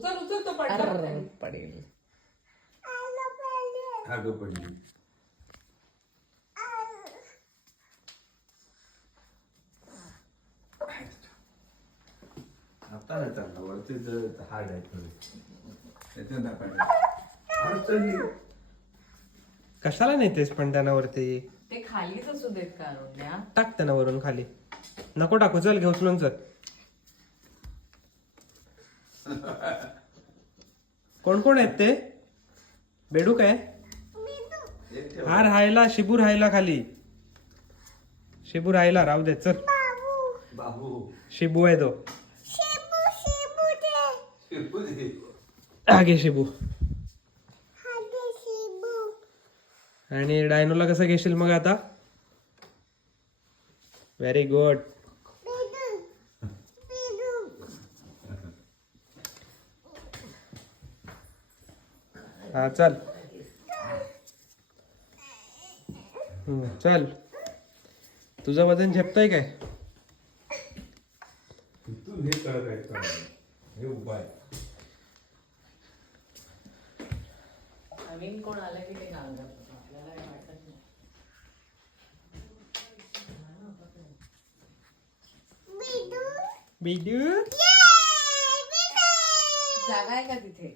उचल उचल तो पडला पडेल. अगं पडली. आता नाही चालला वरती हार्ड आहे थोडी त्याच्यात नाही पाहिजे. कशाला नेतेस पण त्यानावरती ते खालीच असू देत का अरुण्या? टाक त्यांना वरून खाली. नको टाकू, चल घे उचलून चल. कोण कोण आहेत ते? बेडू काय? हा राहायला, शिबू राहायला खाली. शिबू राहायला राहू दे चल. बाबू शिबू आहे तो. आगे शिबू. आणि डायनोला कसं घेशील मग आता? Very good. हा चल. चल, तुझं वजन झेपतंय काय? तू हे कळत आहे हे उपाय. नवीन कोण आलं की ते काम करतात, आपल्याला काय वाटत नाही. बिडू जागा आहे का तिथे?